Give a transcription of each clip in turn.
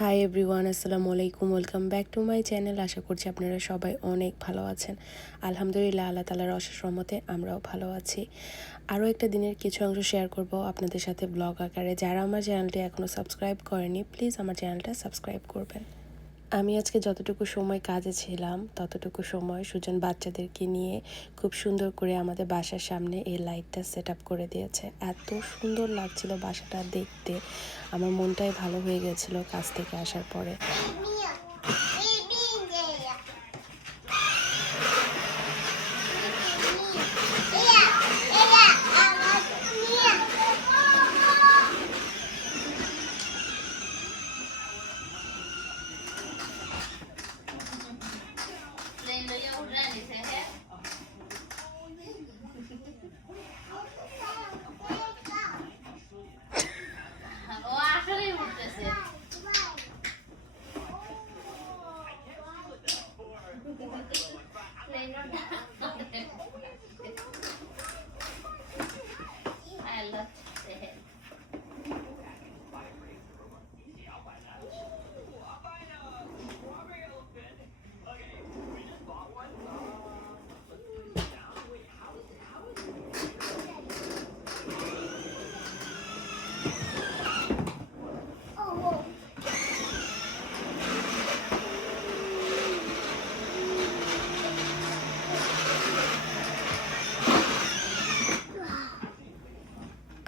High everyone, আসসালামু আলাইকুম। Welcome back to my channel. আশা করছি আপনারা সবাই অনেক ভালো আছেন। আলহামদুলিল্লাহ, আল্লাহ তাআলার অশেষ রহমতে আমরাও ভালো আছি। আরও একটা দিনের কিছু অংশ শেয়ার করব আপনাদের সাথে ব্লগ আকারে। যারা আমার চ্যানেলটি এখনও সাবস্ক্রাইব করেনি, প্লিজ আমার চ্যানেলটা সাবস্ক্রাইব করবেন। আমি আজকে যতটুকু সময় কাজে ছিলাম ততটুকু সময় সুজন বাচ্চাদেরকে নিয়ে খুব সুন্দর করে আমাদের বাসার সামনে এই লাইটটা সেট আপ করে দিয়েছে। এত সুন্দর লাগছিল বাসাটা দেখতে, আমার মনটাই ভালো হয়ে গেছিলো কাজ থেকে আসার পরে।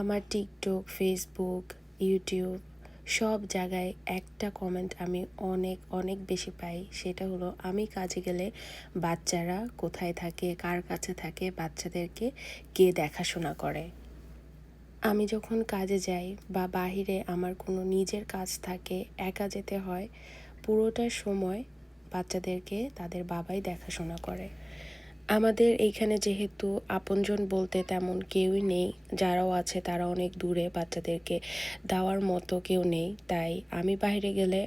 আমার টিকটক, ফেসবুক, ইউটিউব সব জায়গায় একটা কমেন্ট আমি অনেক অনেক বেশি পাই। সেটা হলো, আমি কাজে গেলে বাচ্চারা কোথায় থাকে, কার কাছে থাকে, বাচ্চাদেরকে কে দেখাশোনা করে। আমি যখন কাজে যাই বা বাহিরে আমার কোনো নিজের কাজ থাকে, একা যেতে হয়, পুরোটা সময় বাচ্চাদেরকে তাদের বাবাই দেখাশোনা করে। আমাদের এইখানে যেহেতু আপনজন বলতে তেমন কেউই নেই, যারাও আছে তারা অনেক দূরে, বাচ্চাদেরকে দেওয়ার মতো কেউ নেই। তাই আমি বাইরে গেলে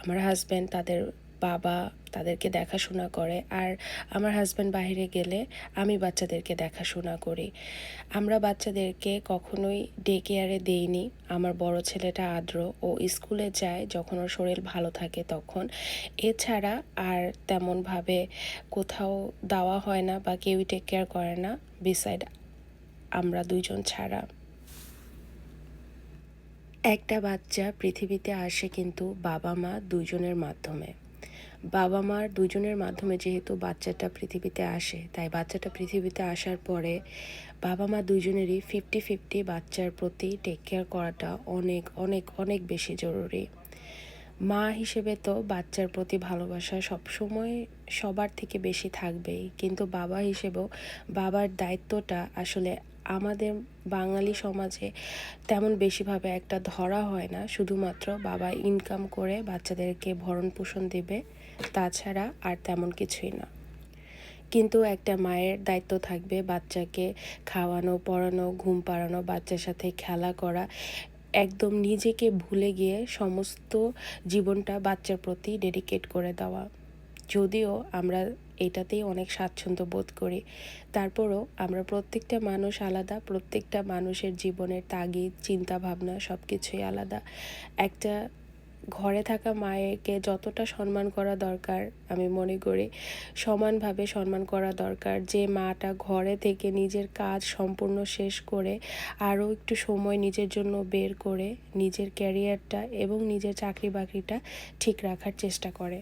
আমার হাজব্যান্ড তাদের বাবা তাদেরকে দেখাশোনা করে, আর আমার হাজব্যান্ড বাইরে গেলে আমি বাচ্চাদেরকে দেখাশোনা করি। আমরা বাচ্চাদেরকে কখনোই ডে কেয়ারে দেইনি। আমার বড় ছেলেটা আদ্র, ও স্কুলে যায় যখন ওর শরীর ভালো থাকে তখন। এছাড়া আর তেমনভাবে কোথাও দেওয়া হয় না বা কেউই টেক কেয়ার করে না, বিসাইড আমরা দুইজন ছাড়া। একটা বাচ্চা পৃথিবীতে আসে কিন্তু বাবা মা দুজনের মাধ্যমে। বাবা মার দুজনের মাধ্যমে যেহেতু বাচ্চাটা পৃথিবীতে আসে, তাই বাচ্চাটা পৃথিবীতে আসার পরে বাবা মা দুজনেরই 50-50 বাচ্চার প্রতি টেক কেয়ার করাটা অনেক অনেক অনেক বেশি জরুরি। মা হিসেবে তো বাচ্চার প্রতি ভালোবাসা সবসময় সবার থেকে বেশি থাকবেই, কিন্তু বাবা হিসেবেও বাবার দায়িত্বটা আসলে আমাদের বাঙালি সমাজে তেমন বেশিভাবে একটা ধরা হয় না। শুধুমাত্র বাবা ইনকাম করে বাচ্চাদেরকে ভরণ পোষণ দেবে, তাছাড়া আর তেমন কিছুই না। কিন্তু একটা মায়ের দায়িত্ব থাকবে বাচ্চাকে খাওয়ানো, পড়ানো, ঘুম পাড়ানো, বাচ্চার সাথে খেলা করা, একদম নিজেকে ভুলে গিয়ে সমস্ত জীবনটা বাচ্চার প্রতি ডেডিকেট করে দেওয়া। যদিও আমরা এটাতেই অনেক স্বাচ্ছন্দ্য বোধ করি, তারপরও আমরা প্রত্যেকটা মানুষ আলাদা, প্রত্যেকটা মানুষের জীবনের তাগিদ, চিন্তা ভাবনা সব কিছুই আলাদা। একটা ঘরে থাকা মায়েকে যতটা সম্মান করা দরকার, আমি মনে করি সমানভাবে সম্মান করা দরকার যে মাটা ঘরে থেকে নিজের কাজ সম্পূর্ণ শেষ করে আরও একটু সময় নিজের জন্য বের করে নিজের ক্যারিয়ারটা এবং নিজের চাকরি বাকরিটা ঠিক রাখার চেষ্টা করে।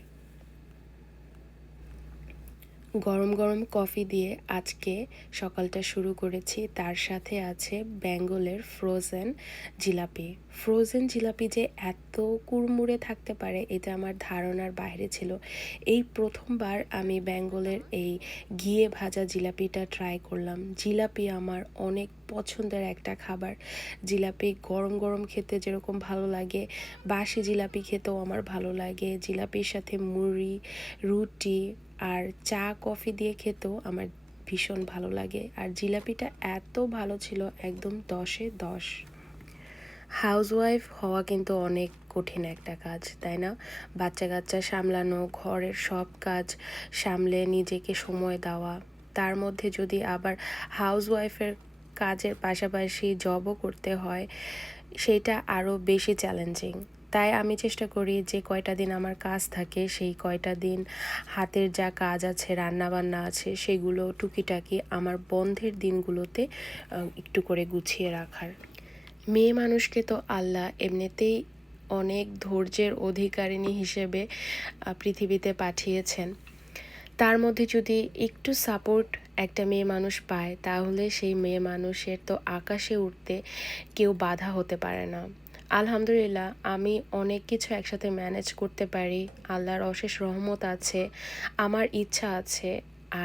গরম গরম কফি দিয়ে আজকে সকালটা শুরু করেছি, তার সাথে আছে বেঙ্গলের ফ্রোজেন জিলাপি। ফ্রোজেন জিলাপি যে এত কুড়মুড়ে থাকতে পারে এটা আমার ধারণার বাইরে ছিল। এই প্রথমবার আমি বেঙ্গলের এই ঘিয়ে ভাজা জিলাপিটা ট্রাই করলাম। জিলাপি আমার অনেক পছন্দের একটা খাবার। জিলাপি গরম গরম খেতে যেরকম ভালো লাগে, বাসি জিলাপি খেতেও আমার ভালো লাগে। জিলাপির সাথে মুড়ি, রুটি আর চা কফি দিয়ে খেতেও আমার ভীষণ ভালো লাগে। আর জিলাপিটা এত ভালো ছিল, একদম 10-এ 10। হাউসওয়াইফ হওয়া কিন্তু অনেক কঠিন একটা কাজ, তাই না? বাচ্চা কাচ্চা সামলানো, ঘরের সব কাজ সামলে নিজেকে সময় দেওয়া, তার মধ্যে যদি আবার হাউসওয়াইফের কাজের পাশাপাশি জবও করতে হয়, সেটা আরও বেশি চ্যালেঞ্জিং। তাই আমি চেষ্টা করি যে কয়টা দিন আমার কাজ থাকে সেই কয়টা দিন হাতের যা কাজ আছে, রান্নাবান্না আছে, সেগুলো টুকিটাকি আমার বন্ধের দিনগুলোতে একটু করে গুছিয়ে রাখার। মেয়ে মানুষকে তো আল্লাহ এমনিতেই অনেক ধৈর্যের অধিকারিণী হিসেবে পৃথিবীতে পাঠিয়েছেন। তার মধ্যে যদি একটু সাপোর্ট একটা মেয়ে মানুষ পায়, তাহলে সেই মেয়ে মানুষের তো আকাশে উঠতে কেউ বাধা হতে পারে না। আলহামদুলিল্লাহ, আমি অনেক কিছু একসাথে ম্যানেজ করতে পারি। আল্লাহর অশেষ রহমত আছে, আমার ইচ্ছা আছে,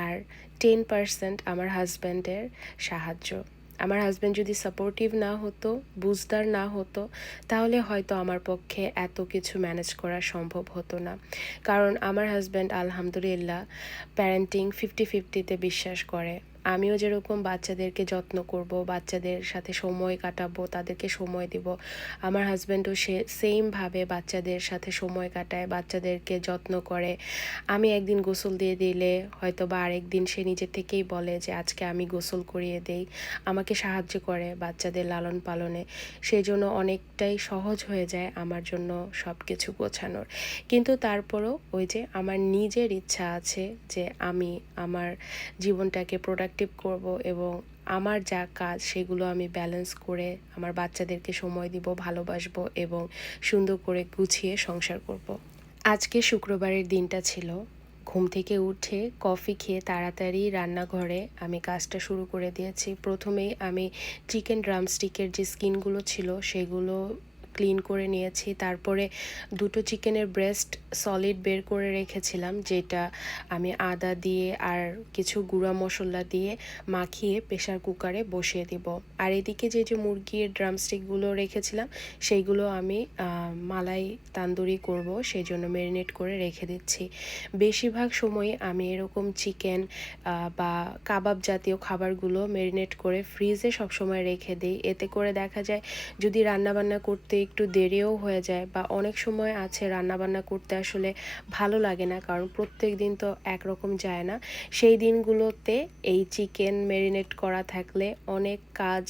আর 10% আমার হাজব্যান্ডের সাহায্য। আমার হাজব্যান্ড যদি সাপোর্টিভ না হতো, বুঝদার না হতো, তাহলে হয়তো আমার পক্ষে এত কিছু ম্যানেজ করা সম্ভব হতো না। কারণ আমার হাজব্যান্ড আলহামদুলিল্লাহ প্যারেন্টিং 50-50-তে বিশ্বাস করে। আমিও যেরকম বাচ্চাদেরকে যত্ন করব, বাচ্চাদের সাথে সময় কাটাবো, তাদেরকে সময় দিব, আমার হাজব্যান্ডও সেমভাবে বাচ্চাদের সাথে সময় কাটায়, বাচ্চাদেরকে যত্ন করে। আমি একদিন গোসল দিয়ে দিলে হয়তো বা আরেক দিন সে নিজে থেকেই বলে যে আজকে আমি গোসল করিয়ে দেই, আমাকে সাহায্য করে বাচ্চাদের লালন পালনে। সেই জন্য অনেকটাই সহজ হয়ে যায় আমার জন্য সব কিছু গোছানোর। কিন্তু তারপরও ওই যে আমার নিজের ইচ্ছা আছে যে আমি আমার জীবনটাকে প্রোডাক্টিভ করব এবং আমার যা কাজ সেগুলো আমি ব্যালেন্স করে আমার বাচ্চাদেরকে সময় দিব, ভালোবাসবো এবং সুন্দর করে গুছিয়ে সংসার করব। আজকে শুক্রবারের দিনটা ছিল। ঘুম থেকে উঠে কফি খেয়ে তাড়াতাড়ি রান্নাঘরে আমি কাজটা শুরু করে দিয়েছি। প্রথমেই আমি চিকেন ড্রামস্টিকের যে স্কিনগুলো ছিল সেগুলো ক্লিন করে নিয়েছি। তারপরে দুটো চিকেনের ব্রেস্ট সলিড বের করে রেখেছিলাম, যেটা আমি আদা দিয়ে আর কিছু গুঁড়া মশলা দিয়ে মাখিয়ে প্রেসার কুকারে বসিয়ে দিব। আর এদিকে যে মুরগির ড্রামস্টিকগুলো রেখেছিলাম সেইগুলো আমি মালাই তান্দুরি করব, সেই জন্য ম্যারিনেট করে রেখে দিচ্ছি। বেশিরভাগ সময় আমি এরকম চিকেন বা কাবাব জাতীয় খাবারগুলো ম্যারিনেট করে ফ্রিজে সবসময় রেখে দিই। এতে করে দেখা যায় যদি রান্নাবান্না করতে একটু দেরিও হয়ে যায় বা অনেক সময় আছে রান্নাবান্না করতে আসলে ভালো লাগে না, কারণ প্রত্যেক দিন তো একরকম যায় না, সেই দিনগুলোতে এই চিকেন ম্যারিনেট করা থাকলে অনেক কাজ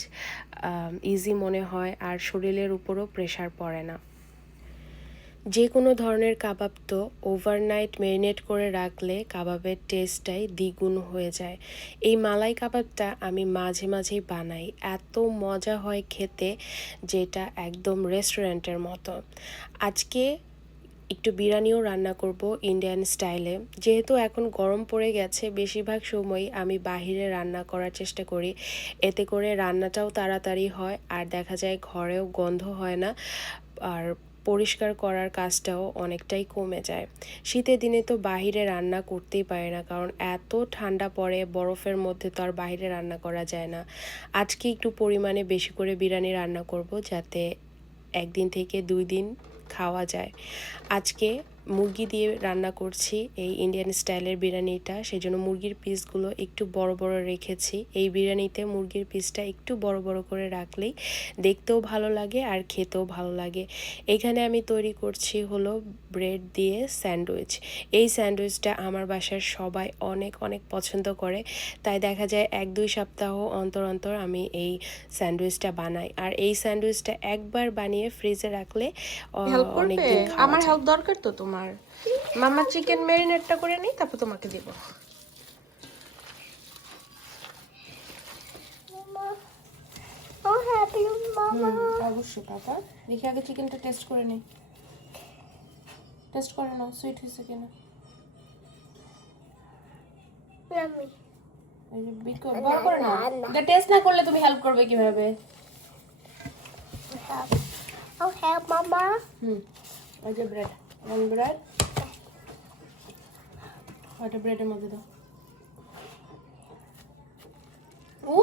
ইজি মনে হয় আর শরীরের উপরও প্রেশার পড়ে না। যে কোনো ধরনের কাবাব তো ওভারনাইট ম্যারিনেট করে রাখলে কাবাবের টেস্টটাই দ্বিগুণ হয়ে যায়। এই মালাই কাবাবটা আমি মাঝে মাঝেই বানাই, এত মজা হয় খেতে, যেটা একদম রেস্টুরেন্টের মতো। আজকে একটু বিরিয়ানিও রান্না করব ইন্ডিয়ান স্টাইলে। যেহেতু এখন গরম পড়ে গেছে, বেশিরভাগ সময়ই আমি বাহিরে রান্না করার চেষ্টা করি, এতে করে রান্নাটাও তাড়াতাড়ি হয় আর দেখা যায় ঘরেও গন্ধ হয় না, আর পরিষ্কার করার কাজটাও অনেকটাই কমে যায়। শীতের দিনে তো বাহিরে রান্না করতেই পারে না, কারণ এত ঠান্ডা পড়ে, বরফের মধ্যে তো আর বাহিরে রান্না করা যায় না। আজকে একটু পরিমাণে বেশি করে বিরিয়ানি রান্না করব, যাতে একদিন থেকে 2 দিন খাওয়া যায়। আজকে মুরগি দিয়ে রান্না করছি এই ইন্ডিয়ান স্টাইলের বিরিয়ানিটা, সেই জন্য মুরগির পিসগুলো একটু বড় বড় রেখেছি। এই বিরিয়ানিতে মুরগির পিসটা একটু বড় বড় করে রাখলেই দেখতেও ভালো লাগে আর খেতেও ভালো লাগে। এখানে আমি তৈরি করছি হলো ব্রেড দিয়ে স্যান্ডউইচ। এই স্যান্ডউইচটা আমার বাসার সবাই অনেক অনেক পছন্দ করে, তাই দেখা যায় 1-2 সপ্তাহ অন্তর অন্তর আমি এই স্যান্ডউইচটা বানাই। আর এই স্যান্ডউইচটা একবার বানিয়ে ফ্রিজে রাখলে হেল্প অনেক করবে? দিন খাওয়া আমার যায়। হেল্প দরকার তো তোমার। মামা চিকেন ম্যারিনেটটা করে নিই, তারপর তোমাকে দেব। অবশ্যই পাপা। দেখি আগে চিকেনটা টেস্ট করে নিই। টেস্ট করে নাও, সুইট হয়েছে কিনা। বড় করে নাও। টেস্ট না করলে তুমি হেল্প করবে কিভাবে? I'll help Mama. ওই যে ব্রেড, ব্রেড ওইটা ব্রেডের মধ্যে দাও। ও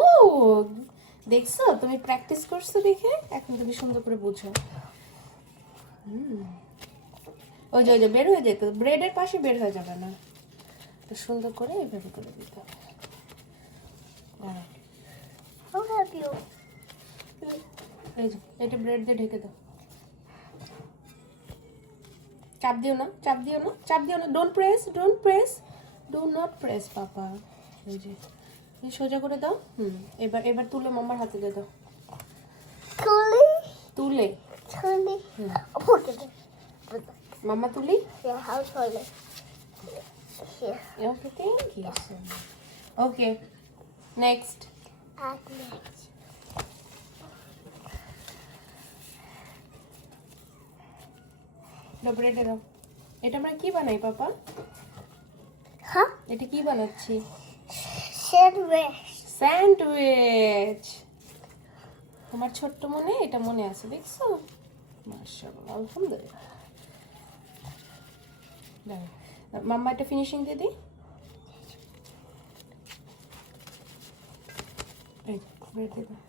দেখছো, তুমি প্র্যাকটিস করছো দেখে এখন তুমি সুন্দর করে বুঝো। ওই যে বের হয়ে যেত, ব্রেডের পাশে বের হয়ে যাবে না, তো সুন্দর করে এইভাবে করে দিতে হবে। I'll help you. এই যে এটা ব্রেড দিয়ে ঢেকে দাও। চাপ দিও না, চাপ দিও না, চাপ দিও না। Don't press, don't press, do not press papa. এই যে সোজা করে দাও। এবার তুলে মাম্মার হাতে দিয়ে দাও। Coolie? তুলে Tony. Look at it. মাম্মা তুলি? Yeah, how Tony? Here. Okay, thank you so much. Okay, next. And next. ব্রেডে দাও। এটা আমরা কি বানাই পাপা? Huh? এটা কি বানাচ্ছি? Sandwich. স্যান্ডউইচ। তোমার ছোট্ট মনে এটা মনে আছে, দেখছো? মাশাআল্লাহ, আলহামদুলিল্লাহ। দাও, মাম্মা এটা ফিনিশিং দিয়ে দিই। এই ব্রেড দিয়ে দাও।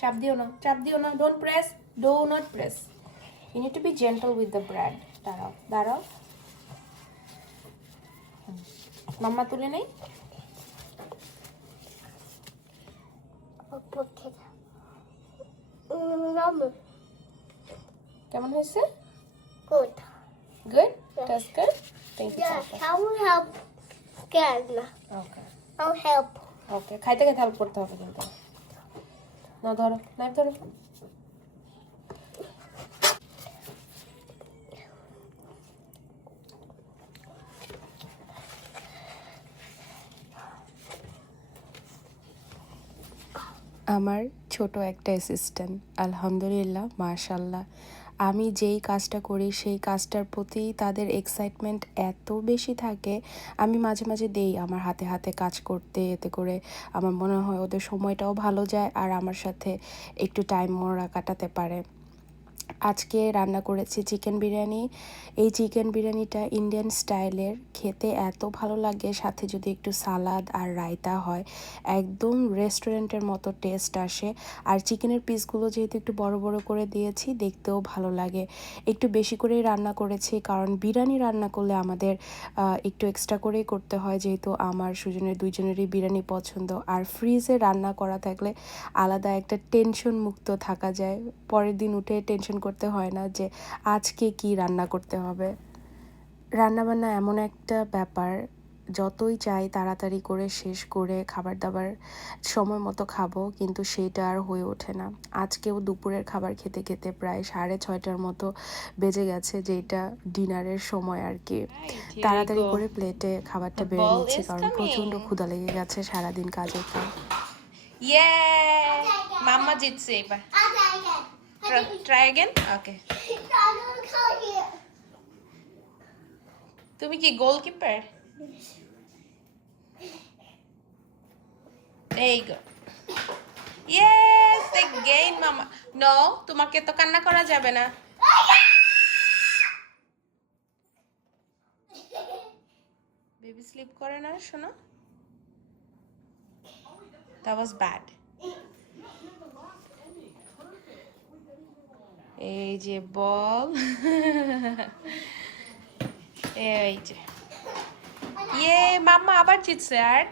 চাপ দিও না, চাপ দিও না, don't press, do not press. You need to be gentle with the bread. দাঁড়াও, দাঁড়াও। মাম্মা তুলে নেই। I'll put it. Mama. কেমন হয়েছে? Good. Good, that's good, thank you. Yeah, I will help again. Okay I'll help. Okay, খাইতে খাইতে help করতে হবে কিন্তু। না ধরো, নাইফ ধরো। আমার ছোট একটা অ্যাসিস্ট্যান্ট, আলহামদুলিল্লাহ, মাশাল্লাহ। আমি যেই কাজটা করি সেই কাজটার প্রতি তাদের এক্সাইটমেন্ট এত বেশি থাকে, আমি মাঝে মাঝে দেই আমার হাতে হাতে কাজ করতে। এতে করে আমার মনে হয় ওদের সময়টাও ভালো যায় আর আমার সাথে একটু টাইম ওরা কাটাতে পারে। আজকে রান্না করেছি চিকেন বিরিয়ানি। এই চিকেন বিরিয়ানিটা ইন্ডিয়ান স্টাইলের, খেতে এত ভালো লাগে, সাথে যদি একটু সালাদ আর রায়তা হয় একদম রেস্টুরেন্টের মতো টেস্ট আসে। আর চিকেনের পিসগুলো যেহেতু একটু বড় বড় করে দিয়েছি, দেখতেও ভালো লাগে। একটু বেশি করেই রান্না করেছি, কারণ বিরিয়ানি রান্না করলে আমাদের একটু এক্সট্রা করেই করতে হয়, যেহেতু আমার সুজনের দুইজনেরই বিরিয়ানি পছন্দ। আর ফ্রিজে রান্না করা থাকলে আলাদা একটা টেনশন মুক্ত থাকা যায়, পরের দিন উঠে টেনশন করতে হয় না যে আজকে কি রান্না করতে হবে। রান্নাবান্না এমন একটা ব্যাপার, যতই চাই তাড়াতাড়ি করে শেষ করে খাবার দাবার সময় মতো খাবো, কিন্তু সেটা আর হয়ে ওঠে না। আজকেও দুপুরের খাবার খেতে খেতে প্রায় 6:30টার মতো বেজে গেছে, যেটা ডিনারের সময় আর কি। তাড়াতাড়ি করে প্লেটে খাবারটা বেড়ে নিচ্ছি, কারণ প্রচণ্ড ক্ষুধা লেগে গেছে সারাদিন কাজের পর। ইয়ে, মাম্মা জিতছে এবার। Try again. ওকে, তুমি কি গোলকিপার? এই গো, ইয়েস, এগেইন মামা। নো, তোমাকে তো কান্না করা যাবে না। বেবি স্লিপ করে না, শোনো। That was bad. এই যে বল, এই যে, ইয়ে, মাম্মা আবার জিতছে। আর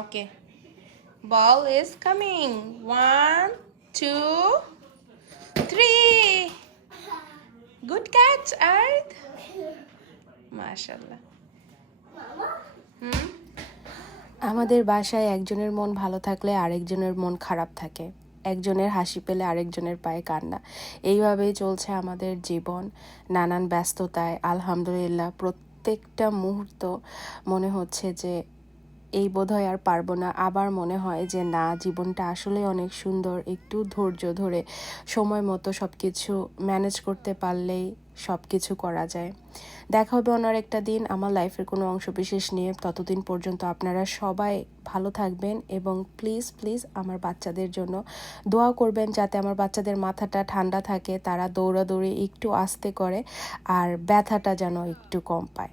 ওকে, বল ইজ কামিং। 1 2 3, গুড ক্যাচ আর্থ, মাশাআল্লাহ। আমাদের বাসায় একজনের মন ভালো থাকলে আরেকজনের মন খারাপ থাকে, একজনের হাসি পেলে আরেকজনের পায়ে কান্না। এইভাবেই চলছে আমাদের জীবন, নানান ব্যস্ততায়। আলহামদুলিল্লাহ, প্রত্যেকটা মুহূর্ত মনে হচ্ছে যে এই বোধহয় আর পারবো না। আবার মনে হয় যে না, জীবনটা আসলে অনেক সুন্দর, একটু ধৈর্য ধরে সময় মতো সব কিছু ম্যানেজ করতে পারলেই সব কিছু করা যায়। দেখা হবে অন্য একটা দিন আমার লাইফের কোনো অংশ বিশেষ নিয়ে। ততদিন পর্যন্ত আপনারা সবাই ভালো থাকবেন এবং প্লিজ প্লিজ আমার বাচ্চাদের জন্য দোয়া করবেন, যাতে আমার বাচ্চাদের মাথাটা ঠান্ডা থাকে, তারা দৌড়াদৌড়ি একটু আস্তে করে আর ব্যথাটা যেন একটু কম পায়।